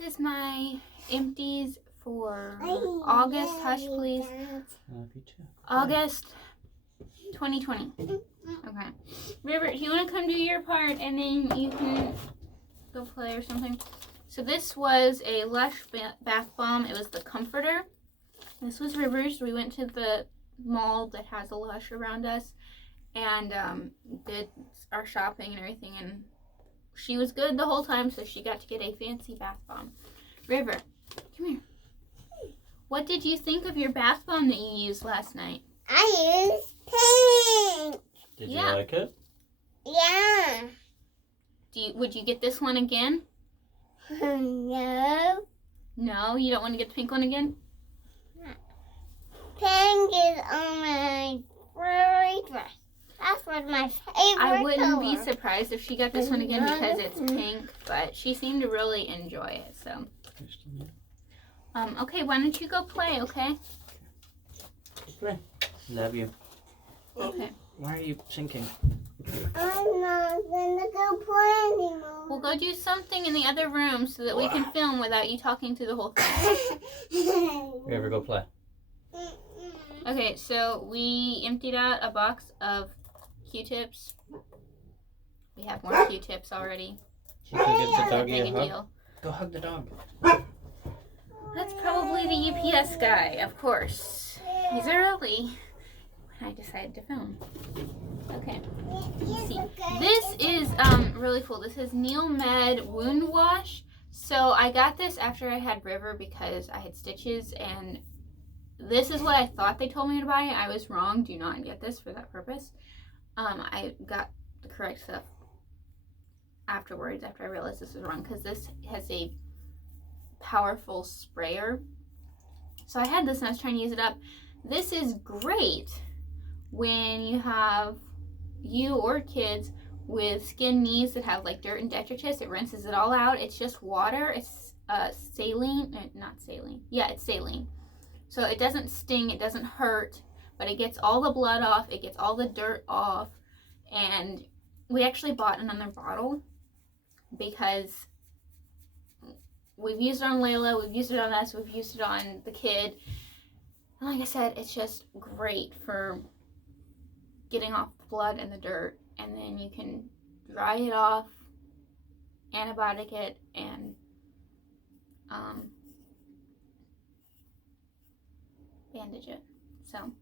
is my empties for August. Hush, please. Love you too. August 2020. Okay. River, do you want to come do your part and then you can go play or something? So this was a Lush bath bomb. It was the Comforter. This was River's. We went to the mall that has a Lush around us and did our shopping and everything, and she was good the whole time, so she got to get a fancy bath bomb. River, come here. What did you think of your bath bomb that you used last night? I used pink. Did you like it? Yeah. Would you get this one again? No. No, you don't want to get the pink one again? Pink is on my furry dress. That's one of my favorite I wouldn't color. be surprised if she got this one again because it's pink, but she seemed to really enjoy it, so. Okay, why don't you go play, okay? Play. Love you. Okay. Why are you sinking? I'm not gonna go play anymore. We'll go do something in the other room so that we can film without you talking through the whole thing. You ever go play? Okay, so we emptied out a box of Q-tips. We have more Q-tips already. You can give the Not that doggy big a a hug. deal. Go hug the dog. That's probably the UPS guy, of course. He's early. When I decided to film. Okay. Let's see. This is really cool. This is Neil Med Wound Wash. So I got this after I had River because I had stitches, and this is what I thought they told me to buy. I was wrong. Do not get this for that purpose. I got the correct stuff afterwards after I realized this was wrong because this has a powerful sprayer. So I had this and I was trying to use it up. This is great when you have you or kids with skin knees that have like dirt and detritus. It rinses it all out. It's just water. It's saline, not saline. Yeah, it's saline. So it doesn't sting, it doesn't hurt, but it gets all the blood off, it gets all the dirt off. And we actually bought another bottle because we've used it on Layla, we've used it on us, we've used it on the kid. And like I said, it's just great for getting off the blood and the dirt. And then you can dry it off, antibiotic it, and bandage it. So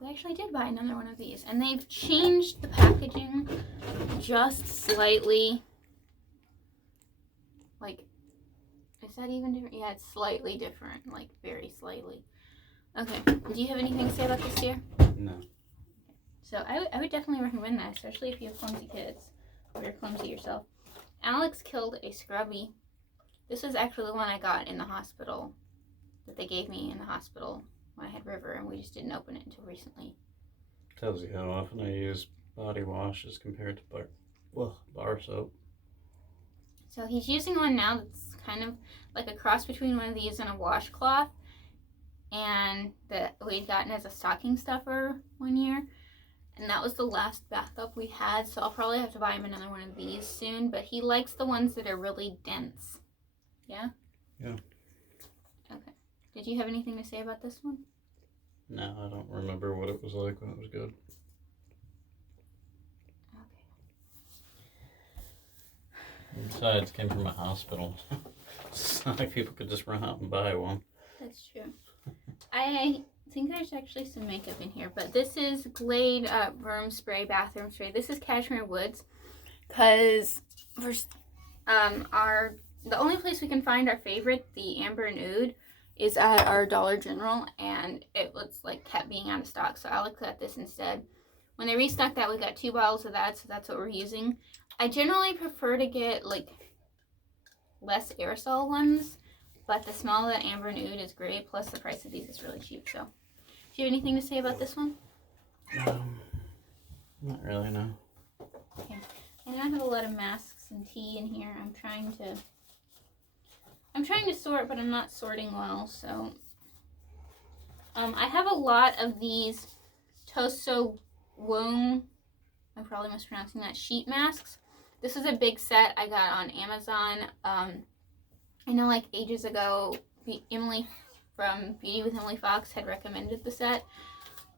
we actually did buy another one of these, and they've changed the packaging just slightly. Like, is that even different? Yeah, it's slightly different, like very slightly. Okay, do you have anything to say about this here? No. So I would definitely recommend that, especially if you have clumsy kids or you're clumsy yourself. Alex killed a scrubby. This was actually the one I got in the hospital, that they gave me in the hospital when I had River, and we just didn't open it until recently. Tells you how often I use body wash as compared to bar soap. So he's using one now that's kind of like a cross between one of these and a washcloth, and that we'd gotten as a stocking stuffer one year. And that was the last bathtub we had, so I'll probably have to buy him another one of these soon, but he likes the ones that are really dense. Yeah? Yeah. Okay. Did you have anything to say about this one? No, I don't remember what it was like when it was good. Okay. Besides, it came from a hospital. It's not like people could just run out and buy one. That's true. I think there's actually some makeup in here, but this is Glade room spray, bathroom spray. This is Cashmere Woods, because the only place we can find our favorite, the Amber and Oud, is at our Dollar General, and it was like kept being out of stock, so Alex got this instead. When they restocked that, we got 2 bottles of that, so that's what we're using. I generally prefer to get like less aerosol ones, but the smell of that Amber and Oud is great, plus the price of these is really cheap. So, do you have anything to say about this one? Not really, no. Okay. And I have a lot of masks and tea in here. I'm trying to sort, but I'm not sorting well, so. I have a lot of these Toso Womb, I'm probably mispronouncing that, sheet masks. This is a big set I got on Amazon. I know like ages ago, Emily from Beauty with Emily Fox had recommended the set.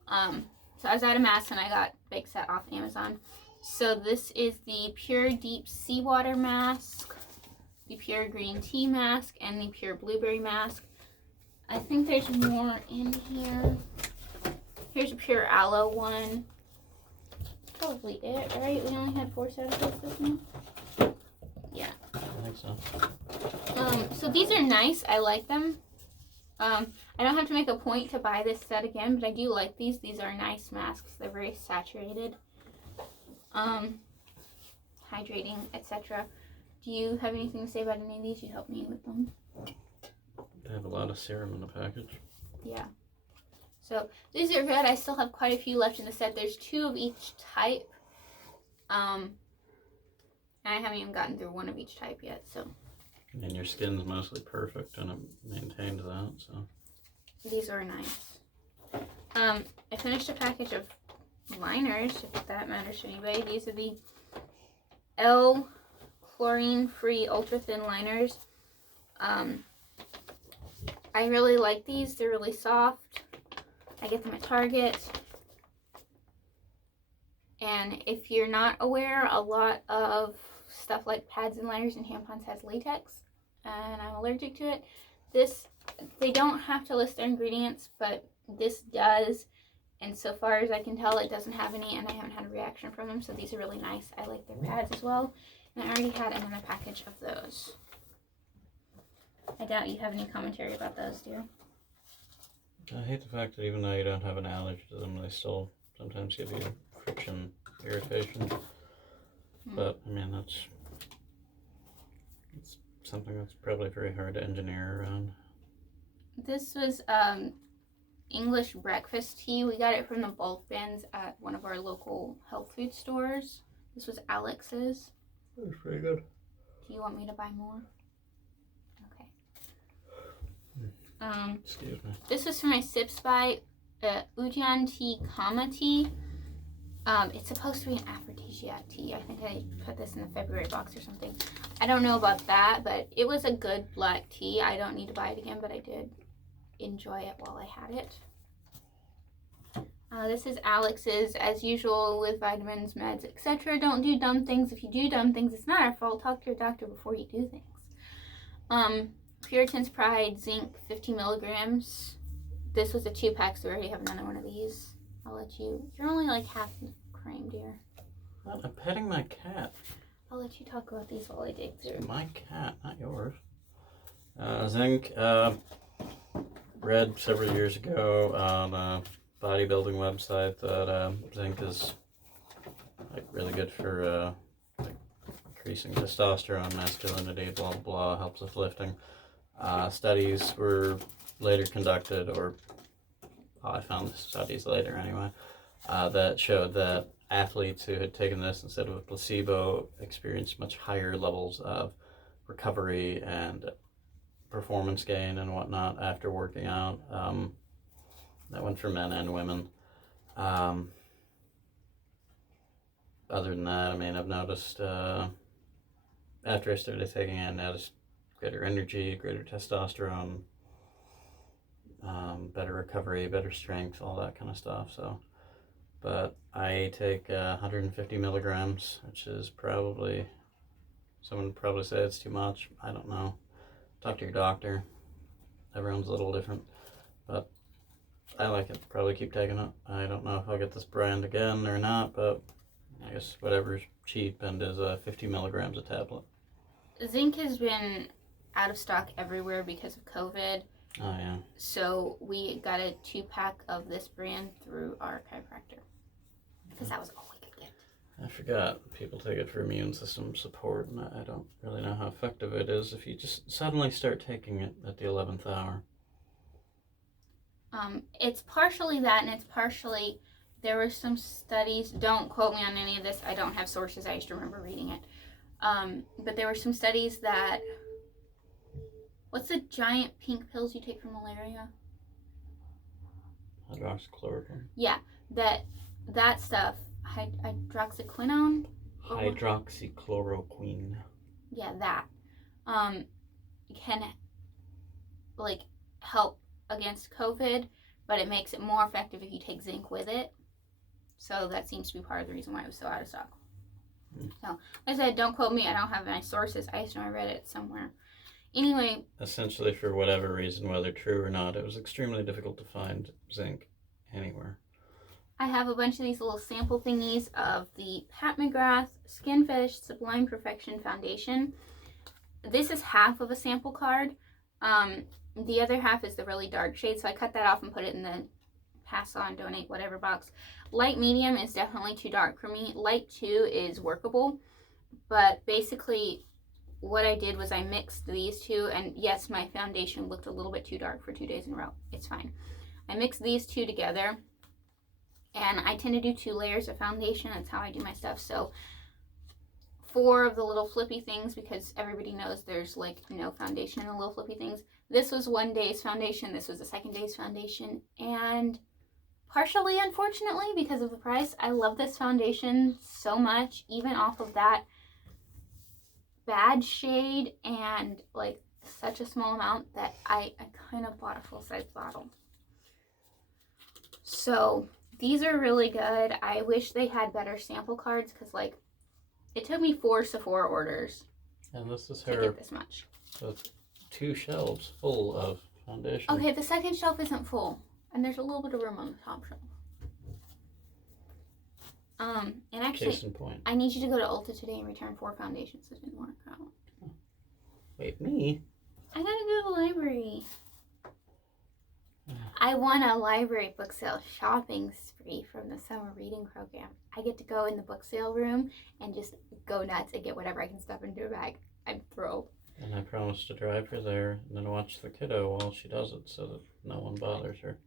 So I was at a mass and I got big set off Amazon. So this is the Pure Deep Seawater Mask, the Pure Green Tea Mask, and the Pure Blueberry Mask. I think there's more in here. Here's a Pure Aloe one. Probably it, right? We only had 4 sets of this month. Yeah. I think so. So these are nice. I like them. I don't have to make a point to buy this set again, but I do like these. These are nice masks. They're very saturated, hydrating, etc. Do you have anything to say about any of these? You help me with them. They have a lot of serum in the package. Yeah. So these are good. I still have quite a few left in the set. There's 2 of each type. And I haven't even gotten through 1 of each type yet, so. And your skin's mostly perfect and it maintained that, so. These are nice. I finished a package of liners, if that matters to anybody. These are the Earl Chlorine Free Ultra Thin Liners. I really like these. They're really soft. I get them at Target. And if you're not aware, a lot of stuff like pads and liners and tampons has latex, and I'm allergic to it. They don't have to list their ingredients, but this does, and so far as I can tell, it doesn't have any, and I haven't had a reaction from them, so these are really nice. I like their pads as well, and I already had another package of those. I doubt you have any commentary about those, do you? I hate the fact that even though you don't have an allergy to them, they still sometimes give you friction irritation. But, I mean, it's something that's probably very hard to engineer around. This was English breakfast tea. We got it from the bulk bins at one of our local health food stores. This was Alex's. That's pretty good. Do you want me to buy more? Okay. Excuse me. This was for my Sips by Ujjain Tea Kama Tea. It's supposed to be an aphrodisiac tea. I think I put this in the February box or something. I don't know about that, but it was a good black tea. I don't need to buy it again, but I did enjoy it while I had it. This is Alex's, as usual, with vitamins, meds, etc. Don't do dumb things. If you do dumb things, it's not our fault. Talk to your doctor before you do things. Puritan's Pride Zinc 50 milligrams. This was a 2-pack, so we already have another one of these. I'll let you. You're only like half cream, dear. I'm petting my cat. I'll let you talk about these while I dig through. It's my cat, not yours. Zinc, read several years ago on a bodybuilding website that zinc is like really good for like increasing testosterone, masculinity, blah blah blah, helps with lifting. Studies were later conducted, or I found the studies later anyway, that showed that athletes who had taken this instead of a placebo experienced much higher levels of recovery and performance gain and whatnot after working out. That went for men and women. Other than that, I mean, I've noticed after I started taking it, I noticed greater energy, greater testosterone, better recovery, better strength, all that kind of stuff. So, but I take 150 milligrams, which is probably, someone would probably say it's too much. I don't know. Talk to your doctor. Everyone's a little different, but I like it. Probably keep taking it. I don't know if I'll get this brand again or not, but I guess whatever's cheap and is 50 milligrams a tablet. Zinc has been out of stock everywhere because of COVID. Oh, yeah. So we got a 2-pack of this brand through our chiropractor because that was all we could get. I forgot. People take it for immune system support, and I don't really know how effective it is if you just suddenly start taking it at the 11th hour. It's partially that, and it's partially, there were some studies, don't quote me on any of this, I don't have sources, I just remember reading it. But there were some studies that, what's the giant pink pills you take for malaria? Hydroxychloroquine. Yeah, that stuff, hydroxyquinone? Hydroxychloroquine. Yeah, that. can like help against COVID, but it makes it more effective if you take zinc with it. So that seems to be part of the reason why it was so out of stock. So, like I said, don't quote me. I don't have my sources. I just know I read it somewhere. Anyway. Essentially, for whatever reason, whether true or not, it was extremely difficult to find zinc anywhere. I have a bunch of these little sample thingies of the Pat McGrath Skin Fetish Sublime Perfection Foundation. This is half of a sample card. The other half is the really dark shade, so I cut that off and put it in the pass on, donate, whatever box. Light medium is definitely too dark for me. Light 2 is workable, but basically what I did was I mixed these two, and yes, my foundation looked a little bit too dark for 2 days in a row. It's fine. I mixed these two together, and I tend to do 2 layers of foundation. That's how I do my stuff. So 4 of the little flippy things, because everybody knows there's like no foundation in the little flippy things. This was 1 day's foundation. This was the 2nd day's foundation, and partially, unfortunately, because of the price, I love this foundation so much, even off of that bad shade and like such a small amount that I kind of bought a full-size bottle. So these are really good. I wish they had better sample cards, because like it took me 4 Sephora orders And this is to her get this much. 2 shelves full of foundation. Okay, the second shelf isn't full, and there's a little bit of room on the top shelf. And actually, Case in point. I need you to go to Ulta today and return 4 foundations that didn't work out. Wait, me? I gotta go to the library. I won a library book sale shopping spree from the summer reading program. I get to go in the book sale room and just go nuts and get whatever I can stuff into a bag. I'm thrilled. And I promised to drive her there and then watch the kiddo while she does it so that no one bothers her.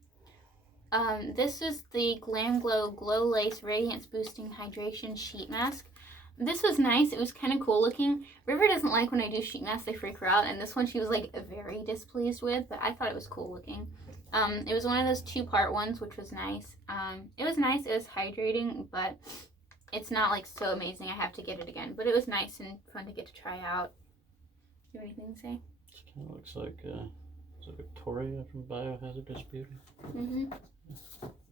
This is the Glam Glow Glow Lace Radiance Boosting Hydration Sheet Mask. This was nice. It was kind of cool looking. River doesn't like when I do sheet masks. They freak her out. And this one she was like very displeased with, but I thought it was cool looking. It was one of those 2-part ones, which was nice. It was nice. It was hydrating, but it's not like so amazing I have to get it again. But it was nice and fun to get to try out. Do you have anything to say? It kind of looks like is it Victoria from Biohazardous Beauty? Mm-hmm.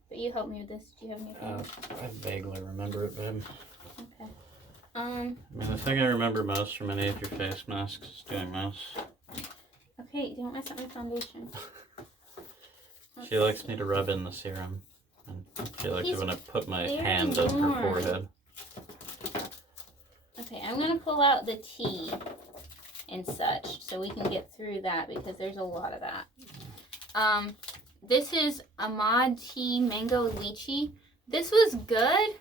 But you helped me with this. Do you have anything? I vaguely remember it, babe. Okay. I mean, the thing I remember most from any of your face masks is doing this. Okay, don't mess up my foundation. She likes me to rub in the serum. And she likes it when I put my very hand on her warm. forehead. Okay, I'm going to pull out the tea and such so we can get through that, because there's a lot of that. This is Ahmad Tea Mango Lychee. This was good.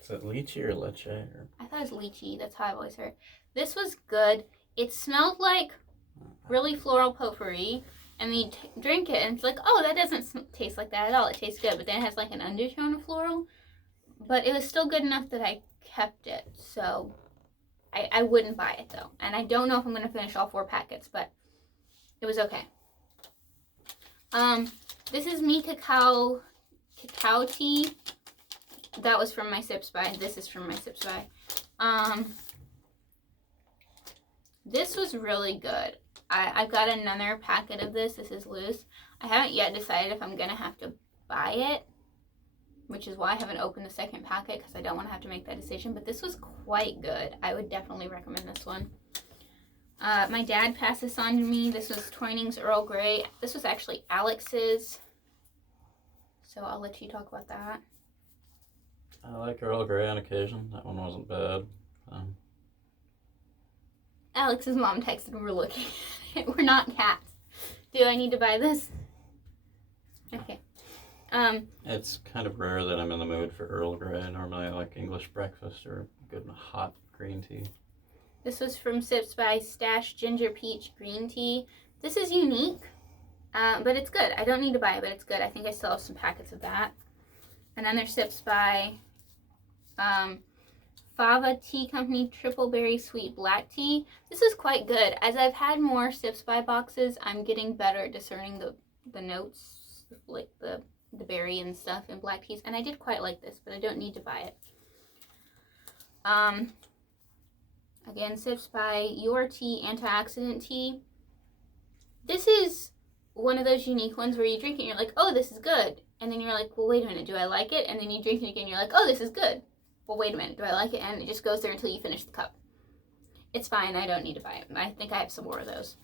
Is it lychee or leche? Or... I thought it was lychee. That's how I've always heard. This was good. It smelled like really floral potpourri. And then you drink it and it's like, oh, that doesn't taste like that at all. It tastes good. But then it has like an undertone of floral. But it was still good enough that I kept it. So I wouldn't buy it though. And I don't know if I'm going to finish all 4 packets, but it was okay. This is me Cacao Tea. That was from my Sips By. This is from my Sips By. This was really good. I've got another packet of this. This is loose. I haven't yet decided if I'm going to have to buy it, which is why I haven't opened the 2nd packet, because I don't want to have to make that decision. But this was quite good. I would definitely recommend this one. My dad passed this on to me. This was Twinings Earl Grey. This was actually Alex's. So I'll let you talk about that. I like Earl Grey on occasion. That one wasn't bad. Alex's mom texted and we're looking at it. We're not cats. Do I need to buy this? Okay. It's kind of rare that I'm in the mood for Earl Grey. Normally I like English breakfast or good hot green tea. This was from Sips By Stash Ginger Peach Green Tea. This is unique, but it's good. I don't need to buy it, but it's good. I think I still have some packets of that. And then there's Sips By Fava Tea Company Triple Berry Sweet Black Tea. This is quite good. As I've had more Sips By boxes, I'm getting better at discerning the notes, like the berry and stuff in black teas. And I did quite like this, but I don't need to buy it. Again, Sips by Your Tea Antioxidant Tea. This is one of those unique ones where you drink it and you're like, oh, this is good. And then you're like, well, wait a minute, do I like it? And then you drink it again, you're like, oh, this is good. Well, wait a minute, do I like it? And it just goes there until you finish the cup. It's fine, I don't need to buy it. I think I have some more of those.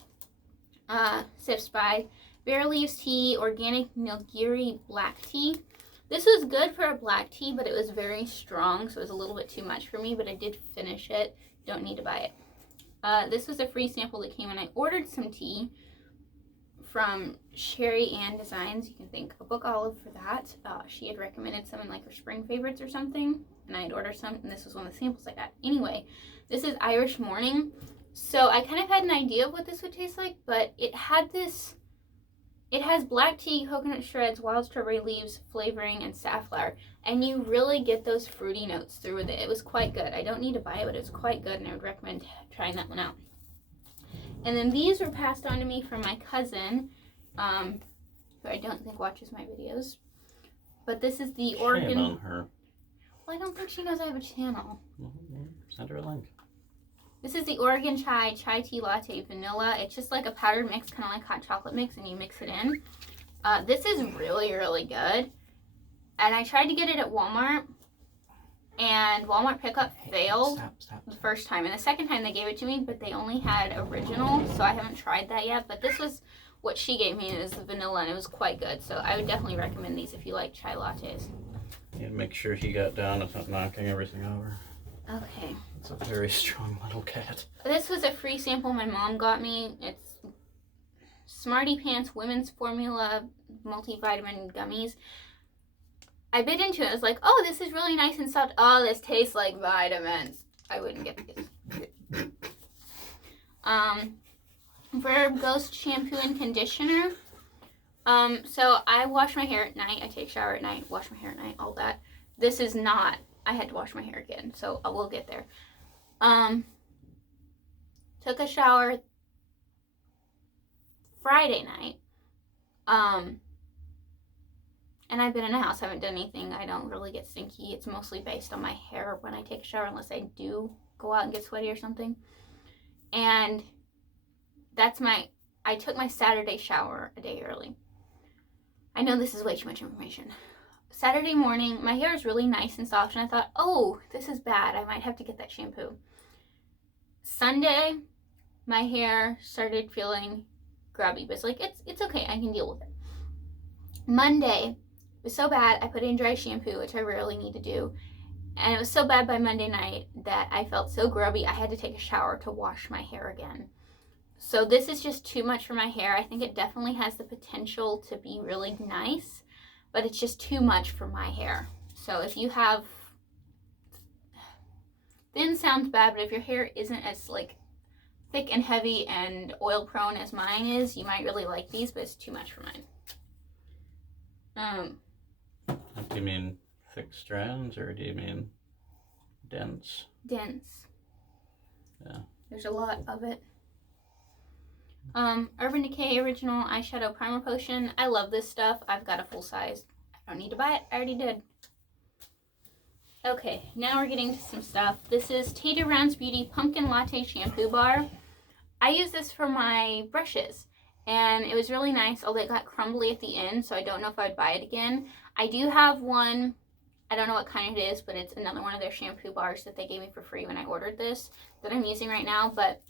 Sips by Bare Leaves Tea Organic Nilgiri Black Tea. This was good for a black tea, but it was very strong, so it was a little bit too much for me, but I did finish it. Don't need to buy it. This was a free sample that came when I ordered some tea from Sherry Ann Designs. You can thank a book olive for that. She had recommended some in like her spring favorites or something, and I had ordered some, and this was one of the samples I got. Anyway, this is Irish Morning. So I kind of had an idea of what this would taste like, but it had this, it has black tea, coconut shreds, wild strawberry leaves, flavoring, and safflower, and you really get those fruity notes through with it. It was quite good. I don't need to buy it, but it was quite good, and I would recommend trying that one out. And then these were passed on to me from my cousin, who I don't think watches my videos. But this is the Oregon. Shame on her. Well, I don't think she knows I have a channel. Send her a link. This is the Oregon Chai Tea Latte Vanilla. It's just like a powdered mix, kind of like hot chocolate mix, and you mix it in. This is really, really good. And I tried to get it at Walmart, and Walmart pickup failed the first time. And the second time they gave it to me, but they only had original, so I haven't tried that yet. But this was what she gave me, and it was the vanilla, and it was quite good. So I would definitely recommend these if you like chai lattes. You make sure he got down without knocking everything over. Okay. It's a very strong little cat. This was a free sample my mom got me. It's Smarty Pants Women's Formula Multivitamin Gummies. I bit into it. I was like, oh, this is really nice and soft. Oh, this tastes like vitamins. I wouldn't get these. Verb Ghost Shampoo and Conditioner. So I wash my hair at night. I take a shower at night, wash my hair at night, all that. This is not. I had to wash my hair again, so I will get there. Took a shower Friday night. And I've been in a house, I haven't done anything. I don't really get stinky. It's mostly based on my hair when I take a shower, unless I do go out and get sweaty or something. And I took my Saturday shower a day early. I know this is way too much information. Saturday morning, my hair is really nice and soft, and I thought, oh, this is bad. I might have to get that shampoo. Sunday, my hair started feeling grubby, but it's like, it's okay. I can deal with it. Monday, it was so bad, I put in dry shampoo, which I rarely need to do. And it was so bad by Monday night that I felt so grubby, I had to take a shower to wash my hair again. So this is just too much for my hair. I think it definitely has the potential to be really nice, but it's just too much for my hair. So if you have, thin sounds bad, but if your hair isn't as like thick and heavy and oil prone as mine is, you might really like these, but it's too much for mine. Do you mean thick strands or do you mean dense? Dense. Yeah. There's a lot of it. Urban Decay Original Eyeshadow Primer Potion. I love this stuff. I've got a full size. I don't need to buy it. I already did. Okay, now we're getting to some stuff. This is Tata Rounds Beauty Pumpkin Latte Shampoo Bar. I use this for my brushes, and it was really nice, although it got crumbly at the end, so I don't know if I'd buy it again. I do have one, I don't know what kind it is, but it's another one of their shampoo bars that they gave me for free when I ordered this that I'm using right now. But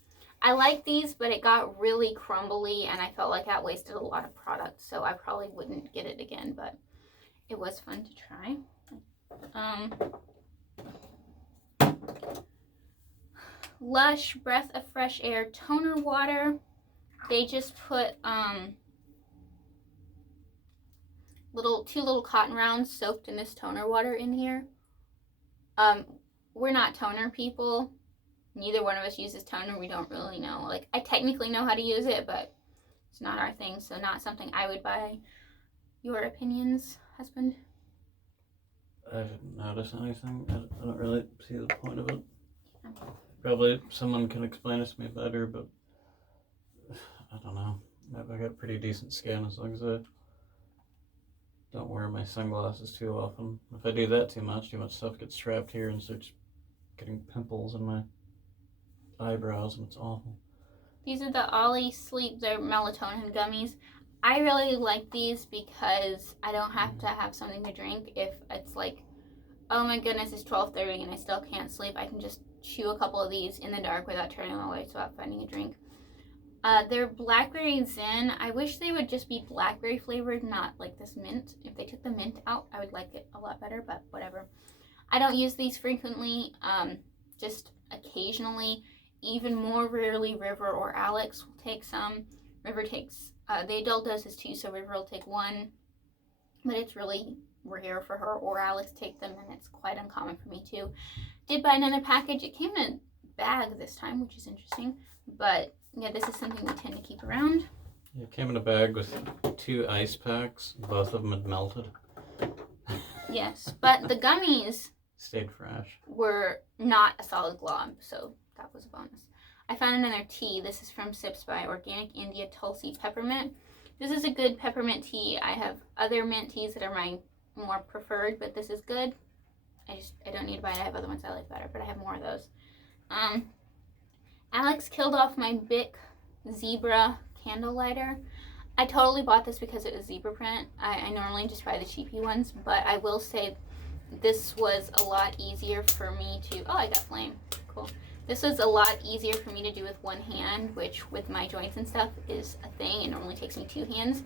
I like these, but it got really crumbly, and I felt like that wasted a lot of product, so I probably wouldn't get it again, but it was fun to try. Lush Breath of Fresh Air Toner Water. They just put two little cotton rounds soaked in this toner water in here. We're not toner people. Neither one of us uses toner. We don't really know. Like, I technically know how to use it, but it's not our thing, so not something I would buy. Your opinions, husband? I didn't notice anything. I don't really see the point of it. Probably someone can explain it to me better, but I don't know. I got pretty decent skin as long as I don't wear my sunglasses too often. If I do that too much stuff gets trapped here and starts getting pimples in my eyebrows and it's awful. These are the Ollie Sleep, they're Melatonin Gummies. I really like these because I don't have to have something to drink. If it's like, oh my goodness, it's 12:30 and I still can't sleep, I can just chew a couple of these in the dark without turning on the lights, without finding a drink. They're blackberry zen. I wish they would just be blackberry flavored, not like this mint. If they took the mint out, I would like it a lot better, but whatever. I don't use these frequently, just occasionally. Even more rarely, River or Alex will take some. River takes the adult doses too, so River will take one, but it's really rare for her or Alex to take them, and it's quite uncommon for me too. Did buy another package. It came in a bag this time, which is interesting, but yeah, this is something we tend to keep around. Yeah, it came in a bag with 2 ice packs. Both of them had melted. Yes, but the gummies Stayed fresh. were not a solid glob, so that was a bonus. I found another tea. This is from Sips by Organic India Tulsi Peppermint. This is a good peppermint tea. I have other mint teas that are my more preferred, but this is good. I don't need to buy it. I have other ones I like better, but I have more of those. Alex killed off my Bic Zebra candle lighter. I totally bought this because it was zebra print. I normally just buy the cheapy ones, but I will say this was a lot easier for me to, oh, I got flame, cool. This was a lot easier for me to do with one hand, which with my joints and stuff is a thing. It normally takes me 2 hands.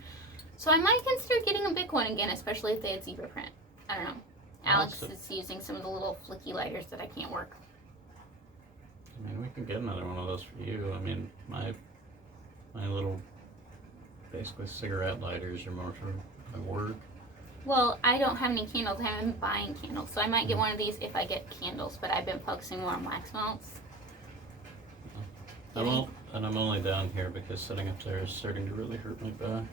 So I might consider getting a Bic one again, especially if they had zebra print. I don't know. Alex is using some of the little flicky lighters that I can't work. I mean, we can get another one of those for you. I mean, my little, basically cigarette lighters are more for my work. Well, I don't have any candles. I haven't been buying candles, so I might get one of these if I get candles, but I've been focusing more on wax melts. I'm only down here because sitting up there is starting to really hurt my back.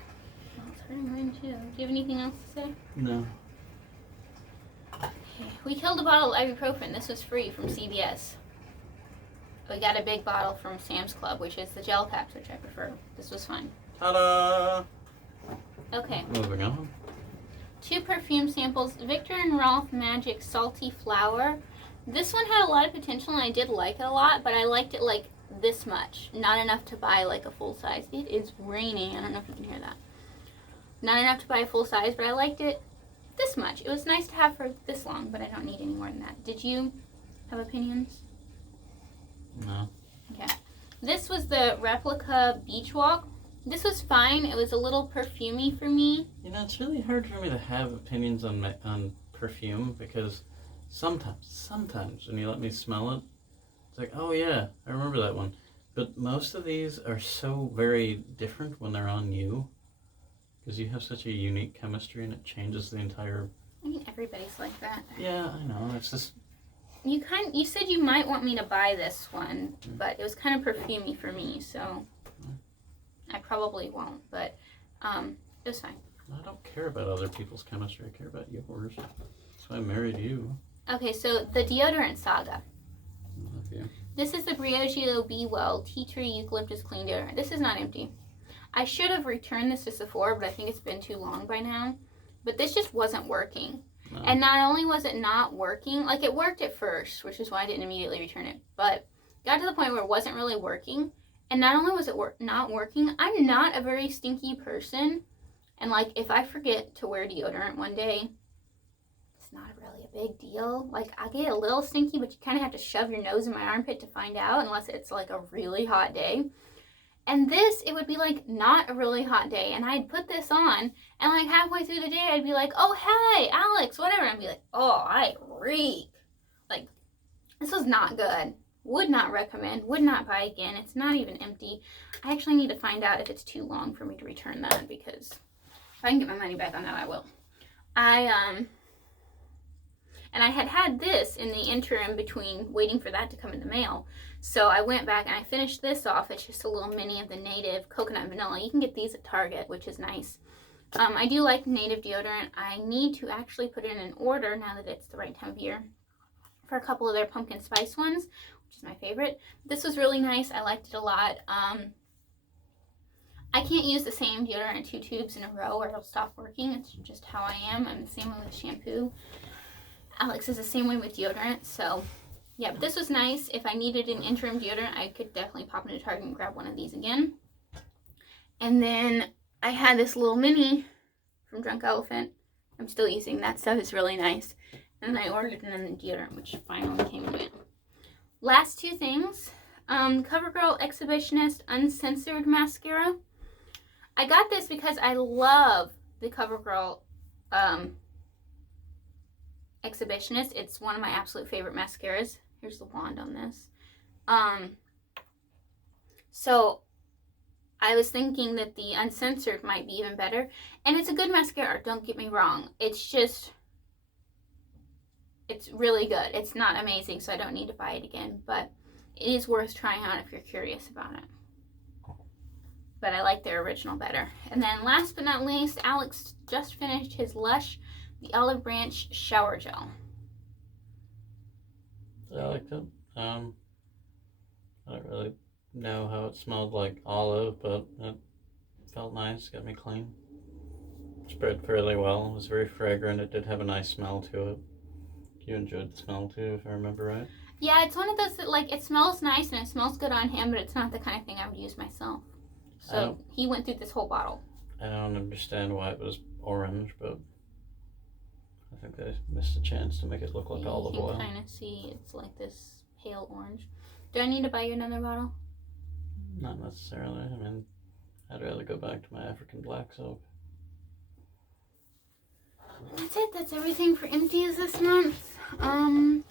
Well, it's hurting mine too. Do you have anything else to say? No. Okay. We killed a bottle of ibuprofen. This was free from CVS. We got a big bottle from Sam's Club, which is the gel packs, which I prefer. This was fine. Ta-da! Okay. Moving on. 2 perfume samples. Victor and Roth Magic Salty Flower. This one had a lot of potential and I did like it a lot, but I liked it like this much. Not enough to buy like a full size. It is raining. I don't know if you can hear that. Not enough to buy a full size, but I liked it this much. It was nice to have for this long, but I don't need any more than that. Did you have opinions? No. Okay. This was the Replica Beach Walk. This was fine. It was a little perfumey for me. You know, it's really hard for me to have opinions on perfume because sometimes when you let me smell it, it's like, oh yeah, I remember that one. But most of these are so very different when they're on you because you have such a unique chemistry and it changes the entire... I mean, everybody's like that. Yeah, I know. It's just... You said you might want me to buy this one, but it was kind of perfumey for me, so I probably won't, but it was fine. I don't care about other people's chemistry. I care about yours. That's why I married you. Okay, so the Deodorant Saga. Love you. This is the Briogeo Be Well Tea Tree Eucalyptus Clean Deodorant. This is not empty. I should have returned this to Sephora, but I think it's been too long by now. But this just wasn't working. No. And not only was it not working, like it worked at first, which is why I didn't immediately return it, but got to the point where it wasn't really working. And not only was it not working, I'm not a very stinky person. And like if I forget to wear deodorant one day, it's not really a big deal. Like I get a little stinky, but you kind of have to shove your nose in my armpit to find out unless it's like a really hot day. And this, it would be like not a really hot day. And I'd put this on and like halfway through the day, I'd be like, oh, hey, Alex, whatever. And I'd be like, oh, I reek. Like, this was not good. Would not recommend. Would not buy again. It's not even empty. I actually need to find out if it's too long for me to return that because if I can get my money back on that, I will. And I had this in the interim between waiting for that to come in the mail. So I went back and I finished this off. It's just a little mini of the Native Coconut Vanilla. You can get these at Target, which is nice. I do like Native deodorant. I need to actually put in an order now that it's the right time of year for a couple of their pumpkin spice ones, which is my favorite. This was really nice. I liked it a lot. I can't use the same deodorant in 2 tubes in a row or it'll stop working. It's just how I am. I'm the same way with shampoo. Alex is the same way with deodorant, so Yeah, but this was nice. If I needed an interim deodorant, I could definitely pop into Target and grab one of these again. And then I had this little mini from Drunk Elephant. I'm still using that stuff. It's really nice. And then I ordered another deodorant, which finally came in. Last two things. CoverGirl Exhibitionist Uncensored Mascara. I got this because I love the CoverGirl Exhibitionist. It's one of my absolute favorite mascaras. Here's the wand on this. So I was thinking that the Uncensored might be even better. And it's a good mascara, don't get me wrong. It's really good. It's not amazing, so I don't need to buy it again. But it is worth trying out if you're curious about it. But I like their original better. And then last but not least, Alex just finished his Lush, the Olive Branch Shower Gel. I liked it. I don't really know how it smelled like olive, but it felt nice, got me clean. Spread fairly well. It was very fragrant. It did have a nice smell to it. You enjoyed the smell too, if I remember right. Yeah, it's one of those that, like, it smells nice and it smells good on him, but it's not the kind of thing I would use myself. So he went through this whole bottle. I don't understand why it was orange, but I think they missed a chance to make it look like olive oil. You can kind of see it's like this pale orange. Do I need to buy you another bottle? Not necessarily. I mean, I'd rather go back to my African black soap. That's it. That's everything for Empties this month.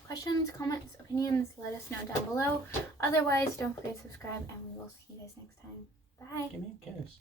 Questions, comments, opinions, let us know down below. Otherwise, don't forget to subscribe, and we will see you guys next time. Bye. Give me a kiss.